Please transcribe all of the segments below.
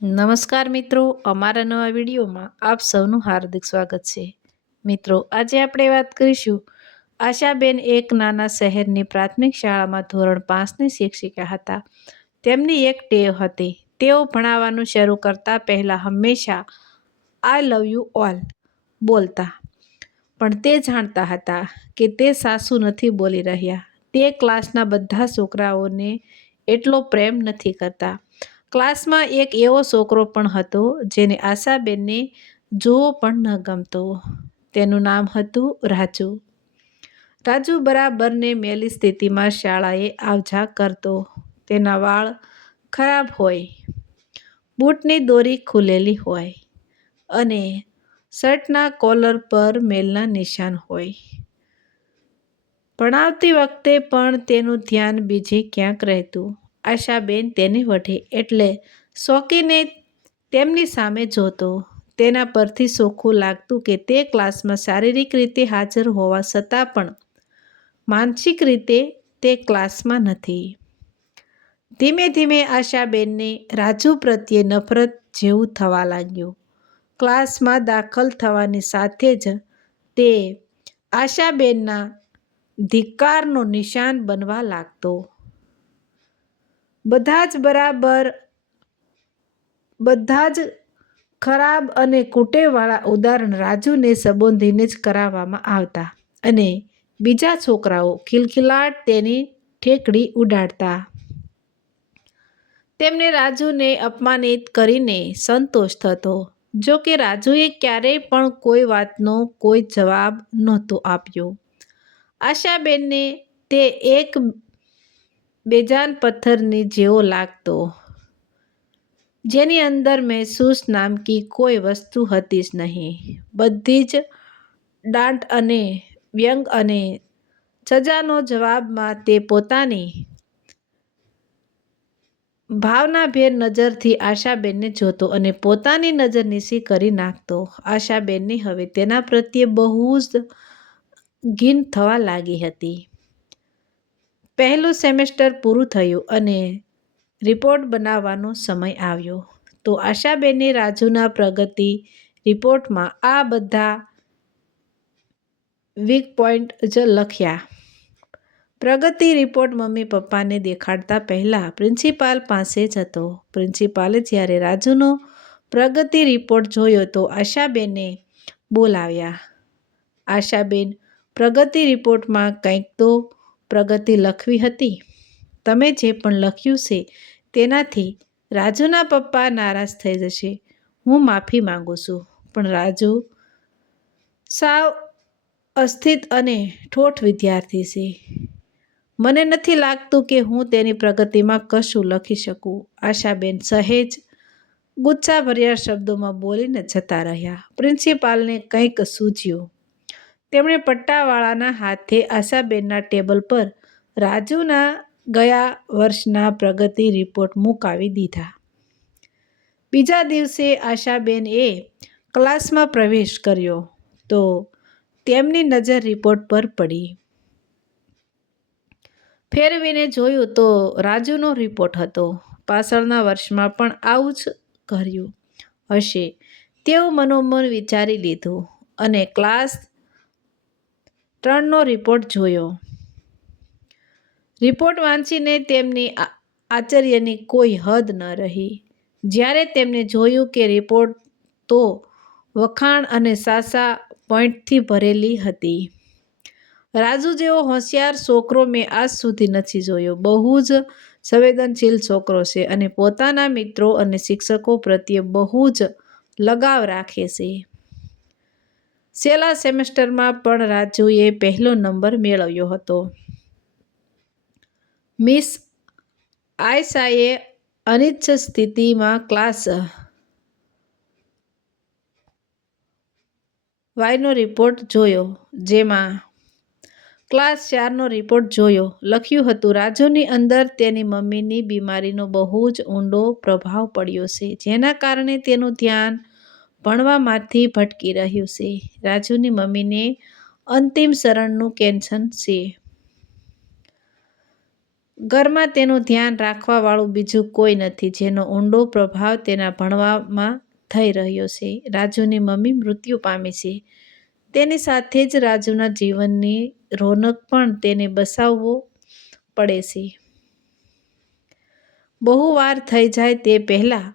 નમસ્કાર મિત્રો, અમારા નવા વિડીયોમાં આપ સૌનું હાર્દિક સ્વાગત છે. મિત્રો, આજે આપણે વાત કરીશું આશાબેન એક નાના શહેરની પ્રાથમિક શાળામાં ધોરણ 5ની શિક્ષિકા હતા. તેમની એક ટેવ હતી. તેઓ ભણાવવાનું શરૂ કરતા પહેલા હંમેશા આઈ લવ યુ ઓલ બોલતા. પણ તે જાણતા હતા કે તે સાસુ નથી બોલી રહ્યા. તે ક્લાસના બધા છોકરાઓને એટલો પ્રેમ નથી કરતા. ક્લાસમાં એક એવો છોકરો પણ હતો જેને આશાબેનને જોવો પણ ન ગમતો. તેનું નામ હતું રાજુ. રાજુ બરાબરને મેલી સ્થિતિમાં શાળાએ આવજા કરતો. તેના વાળ ખરાબ હોય, બૂટની દોરી ખુલેલી હોય અને શર્ટના કોલર પર મેલના નિશાન હોય. ભણાવતી વખતે પણ તેનું ધ્યાન બીજે ક્યાંક રહેતું. આશાબેન તેને વઢે એટલે શોખીને તેમની સામે જોતો. તેના પરથી ચોખ્ખું લાગતું કે તે ક્લાસમાં શારીરિક રીતે હાજર હોવા છતાં પણ માનસિક રીતે તે ક્લાસમાં નથી. ધીમે ધીમે આશાબેનને રાજુ પ્રત્યે નફરત જેવું થવા લાગ્યું. ક્લાસમાં દાખલ થવાની સાથે જ તે આશાબેનના ધિક્કારનો નિશાન બનવા લાગતો. બધા જ ખરાબ અને કુટેવવાળા ઉદાહરણ રાજુને સંબોધીને જ કરાવવામાં આવતા અને બીજા છોકરાઓ ખિલખિલાટ તેની ઠેકડી ઉડાડતા. તેમને રાજુને અપમાનિત કરીને સંતોષ થતો. જો કે રાજુએ ક્યારેય પણ કોઈ વાતનો કોઈ જવાબ નહોતો આપ્યો. આશાબેનને તે એક બેજાન પથ્થરની જેવો લાગતો, જેની અંદર મહેસૂસ નામકી કોઈ વસ્તુ હતી જ નહીં. બધી જ દાંટ અને વ્યંગ અને સજાનો જવાબમાં તે પોતાની ભાવનાભેર નજરથી આશાબેનને જોતો અને પોતાની નજર નીચી કરી નાખતો. આશાબેનને હવે તેના પ્રત્યે બહુ જ ઘીન થવા લાગી હતી. પહેલું સેમેસ્ટર પૂરું થયું અને રિપોર્ટ બનાવવાનો સમય આવ્યો. તો આશાબેને રાજુના પ્રગતિ રિપોર્ટમાં આ બધા વીક પોઈન્ટ જ લખ્યા. પ્રગતિ રિપોર્ટ મમ્મી પપ્પાને દેખાડતા પહેલા પ્રિન્સિપાલ પાસે જ હતો. પ્રિન્સિપાલે જ્યારે રાજુનો પ્રગતિ રિપોર્ટ જોયો તો આશાબેનને બોલાવ્યા. આશાબેન, પ્રગતિ રિપોર્ટમાં કંઈક તો પ્રગતિ લખવી હતી. તમે જે પણ લખ્યું છે તેનાથી રાજુના પપ્પા નારાજ થઈ જશે. હું માફી માંગુ છું. પણ રાજુ સાવ અસ્થિત અને ઠોઠ વિદ્યાર્થી છે. મને નથી લાગતું કે હું તેની પ્રગતિમાં કશું લખી શકું. આશાબેન સહેજ ગુસ્સાભર્યા શબ્દોમાં બોલીને જતા રહ્યા. પ્રિન્સિપાલને કંઈક સૂઝ્યું. તેમણે પટ્ટાવાળાના હાથે આશાબેનના ટેબલ પર રાજુના ગયા વર્ષના પ્રગતિ રિપોર્ટ મુકાવી દીધા. બીજા દિવસે આશાબેનએ ક્લાસમાં પ્રવેશ કર્યો તો તેમની નજર રિપોર્ટ પર પડી. ફેરવીને જોયું તો રાજુનો રિપોર્ટ હતો. પાછળના વર્ષમાં પણ આવું જ કર્યું હશે તેવું મનોમન વિચારી લીધું અને ક્લાસ 3નો રિપોર્ટ જોયો. રિપોર્ટ વાંચીને તેમની આશ્ચર્યની કોઈ હદ ન રહી. જ્યારે તેમને જોયું કે રિપોર્ટ તો વખાણ અને સાચા પોઈન્ટથી ભરેલી હતી. રાજુ જેવો હોશિયાર છોકરો મેં આજ સુધી નથી જોયો. બહુ જ સંવેદનશીલ છોકરો છે અને પોતાના મિત્રો અને શિક્ષકો પ્રત્યે બહુ જ લગાવ રાખે છે. છેલ્લા સેમેસ્ટરમાં પણ રાજુએ પહેલો નંબર મેળવ્યો હતો. મિસ આયશાએ અનિચ્છનીય સ્થિતિમાં ક્લાસ 5નો રિપોર્ટ જોયો, જેમાં ક્લાસ 4નો રિપોર્ટ જોયો. લખ્યું હતું, રાજુની અંદર તેની મમ્મીની બીમારીનો બહુ જ ઊંડો પ્રભાવ પડ્યો છે, જેના કારણે તેનું ધ્યાન ભણવામાંથી ભટકી રહ્યું છે. રાજુની મમ્મીને અંતિમ ચરણનું કેન્સર છે. ઘરમાં તેનું ધ્યાન રાખવાવાળું બીજું કોઈ નથી, જેનો ઊંડો પ્રભાવ તેના ભણવામાં થઈ રહ્યો છે. રાજુની મમ્મી મૃત્યુ પામી છે. તેની સાથે જ રાજુના જીવનની રોનક પણ તેને બસાવવો પડે છે. બહુ વાર થઈ જાય તે પહેલાં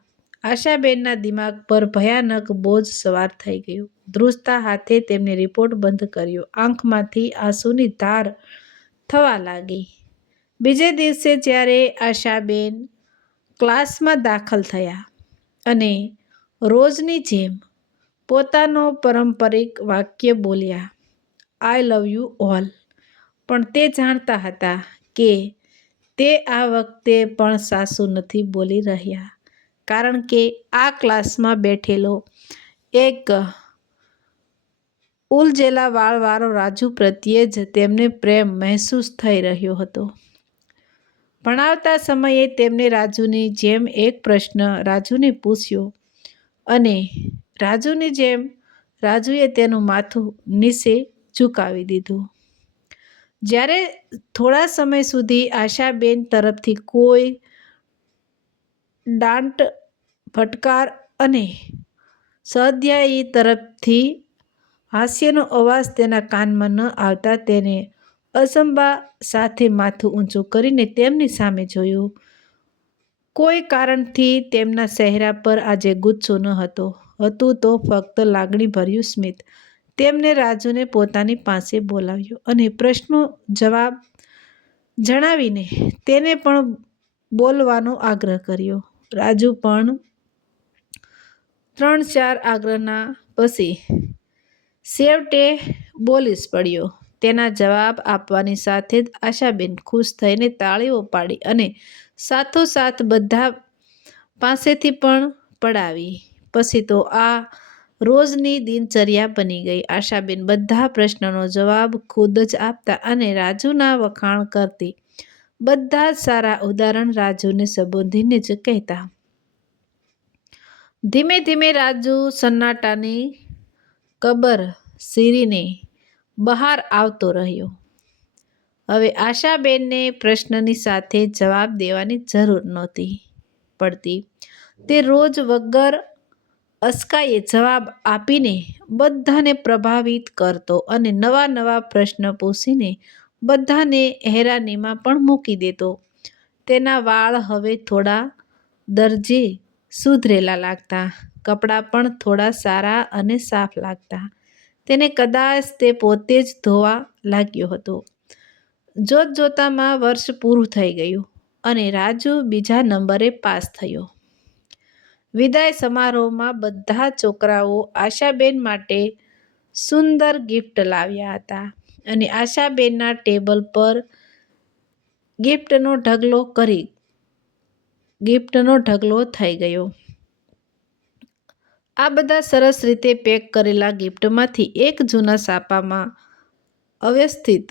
આશાબેનના દિમાગ પર ભયાનક બોજ સવાર થઈ ગયો. ધ્રુજતા હાથે તેમણે રિપોર્ટ બંધ કર્યો. આંખમાંથી આંસુની ધાર થવા લાગી. બીજે દિવસે જ્યારે આશાબેન ક્લાસમાં દાખલ થયા અને રોજની જેમ પોતાનો પારંપરિક વાક્ય બોલ્યા, આઈ લવ યુ ઓલ, પણ તે જાણતા હતા કે તે આ વખતે પણ સાસુ નથી બોલી રહ્યા, કારણ કે આ ક્લાસમાં બેઠેલો એક ઉલજેલા વાળવાળો રાજુ પ્રત્યે જ તેમને પ્રેમ મહેસૂસ થઈ રહ્યો હતો. ભણાવતા સમયે તેમણે રાજુની જેમ એક પ્રશ્ન રાજુને પૂછ્યો અને રાજુની જેમ રાજુએ તેનું માથું નીચે ઝુકાવી દીધું. જ્યારે થોડા સમય સુધી આશાબેન તરફથી કોઈ દાંટ, ફટકાર અને સ્વાધ્યાયી તરફથી હાસ્યનો અવાજ તેના કાનમાં ન આવતા તેને અચંબા સાથે માથું ઊંચું કરીને તેમની સામે જોયું. કોઈ કારણથી તેમના ચહેરા પર આજે ગુસ્સો ન હતો, હતું તો ફક્ત લાગણીભર્યું સ્મિત. તેમણે રાજુને પોતાની પાસે બોલાવ્યો અને પ્રશ્નનો જવાબ જણાવીને તેને પણ બોલવાનો આગ્રહ કર્યો. રાજુ પણ 3-4 આગ્રહના પછી છેવટે બોલી જ પડ્યો. તેના જવાબ આપવાની સાથે જ આશાબેન ખુશ થઈને તાળીઓ પાડી અને સાથોસાથ બધા પાસેથી પણ પડાવી. પછી તો આ રોજની દિનચર્યા બની ગઈ. આશાબેન બધા પ્રશ્નોનો જવાબ ખુદ જ આપતા અને રાજુના વખાણ કરતી. બધા જ સારા ઉદાહરણ રાજુને સંબોધીને જ કહેતા. ધીમે ધીમે રાજુ સન્નાટાની કબર ચીરીને બહાર આવતો રહ્યો. હવે આશાબેનને પ્રશ્નની સાથે જવાબ દેવાની જરૂર નહોતી પડતી. તે રોજ વગર અચકાએ જવાબ આપીને બધાને પ્રભાવિત કરતો અને નવા નવા પ્રશ્ન પૂછીને બધાને હેરાનીમાં પણ મૂકી દેતો. તેના વાળ હવે થોડા દરજે સુધરેલા લાગતા, કપડાં પણ થોડા સારા અને સાફ લાગતા. તેને કદાચ તે પોતે જ ધોવા લાગ્યો હતો. જોતજોતામાં વર્ષ પૂરું થઈ ગયું અને રાજુ બીજા નંબરે પાસ થયો. વિદાય સમારોહમાં બધા છોકરાઓ આશાબેન માટે સુંદર ગિફ્ટ લાવ્યા હતા અને આશાબેનના ટેબલ પર ગિફ્ટનો ઢગલો થઈ ગયો. આ બધા સરસ રીતે પેક કરેલા ગિફ્ટમાંથી એક જૂના છાપામાં અવ્યવસ્થિત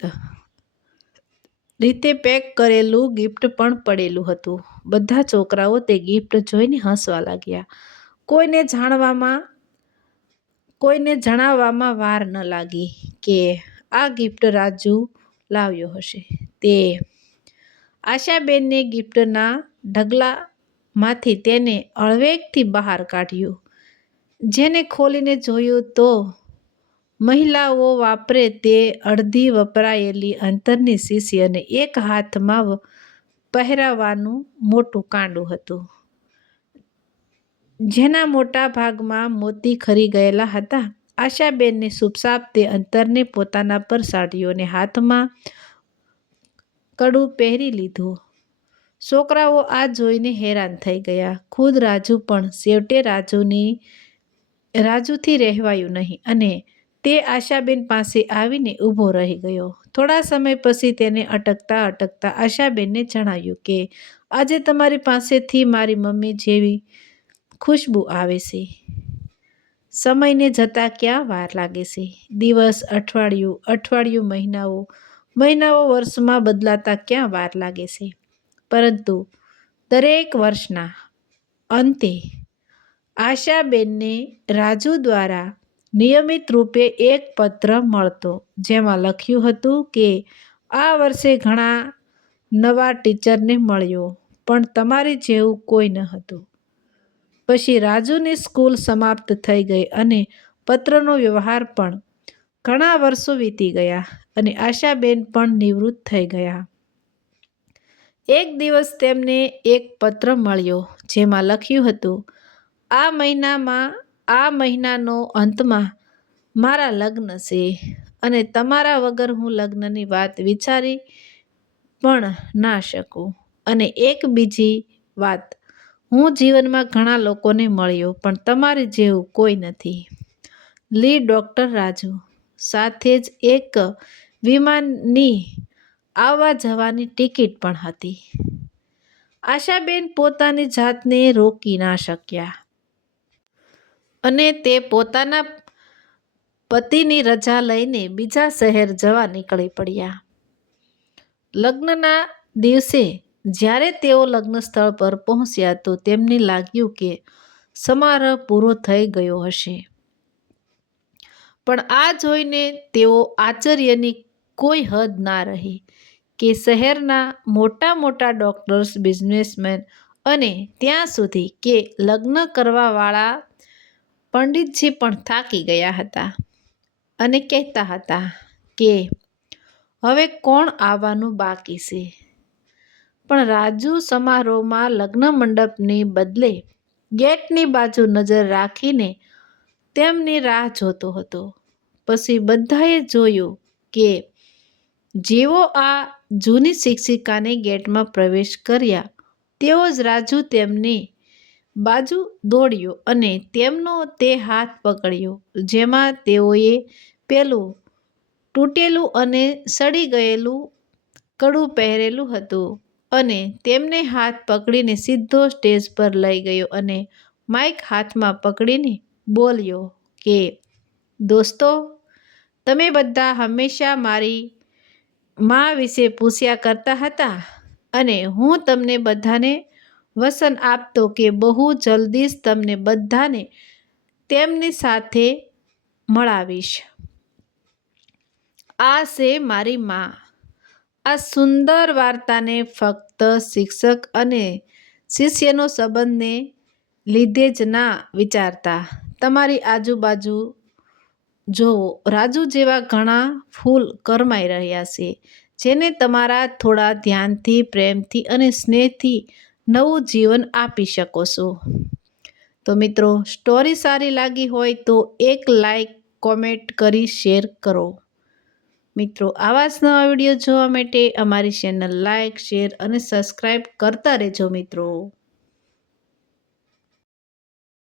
રીતે પેક કરેલું ગિફ્ટ પણ પડેલું હતું. બધા છોકરાઓ તે ગિફ્ટ જોઈને હસવા લાગ્યા. કોઈને જણાવવામાં વાર ન લાગી કે આ ગિફ્ટ રાજુ લાવ્યો હશે. તે આશાબેને ગિફ્ટના ઢગલામાંથી તેને હળવેકથી બહાર કાઢ્યું. જેને ખોલીને જોયું તો મહિલાઓ વાપરે તે અડધી વપરાયેલી અત્તરની શીશી અને એક હાથમાં પહેરાવવાનું મોટું કાંડું હતું, જેના મોટા ભાગમાં મોતી ખરી ગયેલા હતા. આશાબેને ચૂપચાપ તે અત્તરને પોતાના પર સાટ્યું અને હાથમાં કડું પહેરી લીધું. છોકરાઓ આ જોઈને હેરાન થઈ ગયા. ખુદ રાજુ પણ. છેવટે રાજુથી રહેવાયું નહીં અને તે આશાબેન પાસે આવીને ઊભો રહી ગયો. થોડા સમય પછી તેને અટકતા અટકતા આશાબેનને જણાવ્યું કે આજે તમારી પાસેથી મારી મમ્મી જેવી ખુશ્બુ આવે છે. સમયને જતાં ક્યાં વાર લાગે છે? દિવસ, અઠવાડિયું, મહિનાઓ વર્ષમાં બદલાતા ક્યાં વાર લાગે છે? પરંતુ દરેક વર્ષના અંતે આશાબેનને રાજુ દ્વારા નિયમિત રૂપે એક પત્ર મળતો, જેમાં લખ્યું હતું કે આ વર્ષે ઘણા નવા ટીચરને મળ્યો, પણ તમારી જેવું કોઈ ન હતું. પછી રાજુની સ્કૂલ સમાપ્ત થઈ ગઈ અને પત્રનો વ્યવહાર પણ. ઘણા વર્ષો વીતી ગયા અને આશાબેન પણ નિવૃત્ત થઈ ગયા. એક દિવસ તેમને એક પત્ર મળ્યો જેમાં લખ્યું હતું, આ મહિનાનો અંતમાં મારા લગ્ન છે અને તમારા વગર હું લગ્નની વાત વિચારી પણ ના શકું. અને એક બીજી વાત, હું જીવનમાં ઘણા લોકોને મળ્યો પણ તમારી જેવું કોઈ નથી. ડૉક્ટર રાજુ. સાથે જ એક વિમાનની આવવા જવાની ટિકિટ પણ હતી. આશાબેન પોતાની જાતને રોકી ના શક્યા અને તે પોતાના પતિની રજા લઈને બીજા શહેર જવા નીકળી પડ્યા. લગ્નના દિવસે જ્યારે તેઓ લગ્ન સ્થળ પર પહોંચ્યા તો તેમને લાગ્યું કે સમારોહ પૂરો થઈ ગયો હશે. પણ આ જોઈને તેઓ આશ્ચર્યની કોઈ હદ ના રહી કે શહેરના મોટા મોટા ડોક્ટર્સ, બિઝનેસમેન અને ત્યાં સુધી કે લગ્ન કરવાવાળા પંડિતજી પણ થાકી ગયા હતા અને કહેતા હતા કે હવે કોણ આવવાનું બાકી છે. પણ રાજુ સમારોહમાં લગ્ન મંડપની બદલે ગેટની બાજુ નજર રાખીને તેમની રાહ જોતો હતો. પછી બધાએ જોયું કે જેવો આ જૂની શિક્ષિકાને ગેટમાં પ્રવેશ કર્યા તેવો જ રાજુ તેમની બાજુ દોડ્યો અને તેમનો તે હાથ પકડ્યો જેમાં તેઓએ પેલું તૂટેલું અને સડી ગયેલું કડું પહેરેલું હતું અને તેમને હાથ પકડીને સીધો સ્ટેજ પર લઈ ગયો અને માઇક હાથમાં પકડીને બોલ્યો કે દોસ્તો, તમે બધા હંમેશા મારી મા વિશે પૂછ્યા કરતા હતા અને હું તમને બધાને વચન આપતો કે બહુ જલ્દી જ તમને બધાને તેમની સાથે મળાવીશ. આ છે મારી મા. આ સુંદર વાર્તાને ફક્ત શિક્ષક અને શિષ્યનો સંબંધને લીધે જ ના વિચારતા. તમારી આજુબાજુ જોવો, રાજુ જેવા ઘણા ફૂલ કરમાઈ રહ્યા છે જેને તમારા થોડા ધ્યાનથી, પ્રેમથી અને સ્નેહથી નવું જીવન આપી શકો છો. તો મિત્રો, સ્ટોરી સારી લાગી હોય તો એક લાઈક, કોમેન્ટ કરી શેર કરો. મિત્રો, આવા જ નવા વિડીયો જોવા માટે અમારી ચેનલ લાઈક, શેર અને સબસ્ક્રાઈબ કરતા રહેજો મિત્રો.